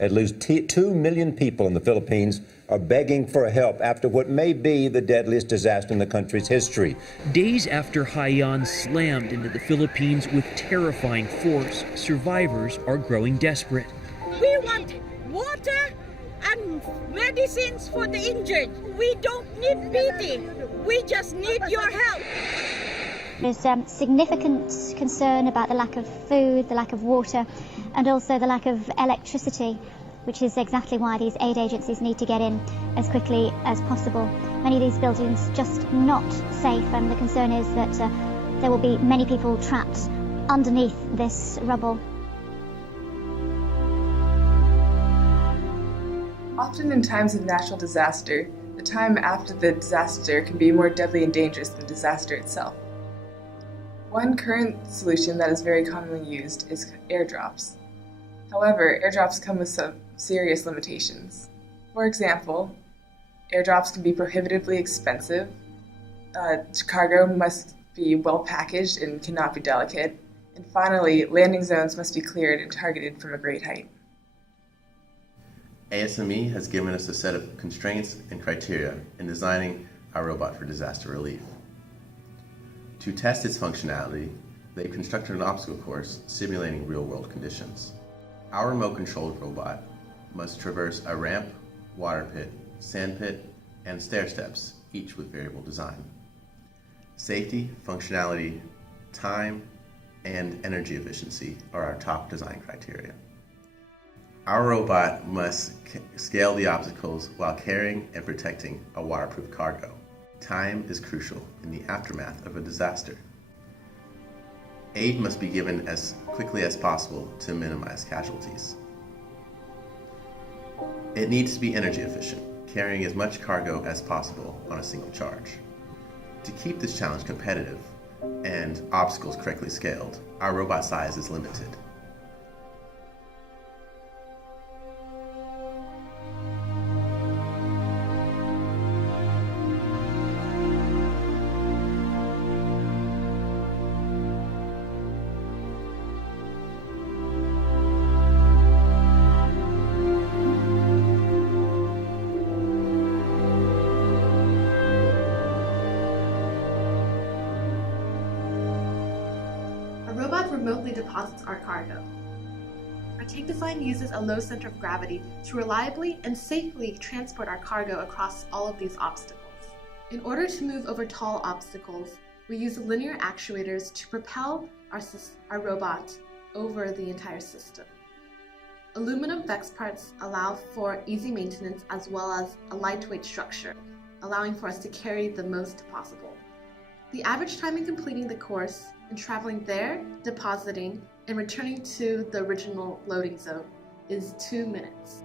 At least 2 million people in the Philippines are begging for help after what may be the deadliest disaster in the country's history. Days after Haiyan slammed into the Philippines with terrifying force, survivors are growing desperate. We want water and medicines for the injured. We don't need pity. We just need your help. There's significant concern about the lack of food, the lack of water, and also the lack of electricity, which is exactly why these aid agencies need to get in as quickly as possible. Many of these buildings just not safe, and the concern is that there will be many people trapped underneath this rubble. Often in times of natural disaster, the time after the disaster can be more deadly and dangerous than the disaster itself. One current solution that is very commonly used is airdrops. However, airdrops come with some serious limitations. For example, airdrops can be prohibitively expensive, cargo must be well packaged and cannot be delicate, and finally, landing zones must be cleared and targeted from a great height. ASME has given us a set of constraints and criteria in designing our robot for disaster relief. To test its functionality, they've constructed an obstacle course simulating real-world conditions. Our remote-controlled robot must traverse a ramp, water pit, sand pit, and stair steps, each with variable design. Safety, functionality, time, and energy efficiency are our top design criteria. Our robot must scale the obstacles while carrying and protecting a waterproof cargo. Time is crucial in the aftermath of a disaster. Aid must be given as quickly as possible to minimize casualties. It needs to be energy efficient, carrying as much cargo as possible on a single charge. To keep this challenge competitive and obstacles correctly scaled, our robot size is limited. A robot remotely deposits our cargo. Our Take-to-Find uses a low center of gravity to reliably and safely transport our cargo across all of these obstacles. In order to move over tall obstacles, we use linear actuators to propel our robot over the entire system. Aluminum VEX parts allow for easy maintenance as well as a lightweight structure, allowing for us to carry the most possible. The average time in completing the course and traveling there, depositing, and returning to the original loading zone is 2 minutes.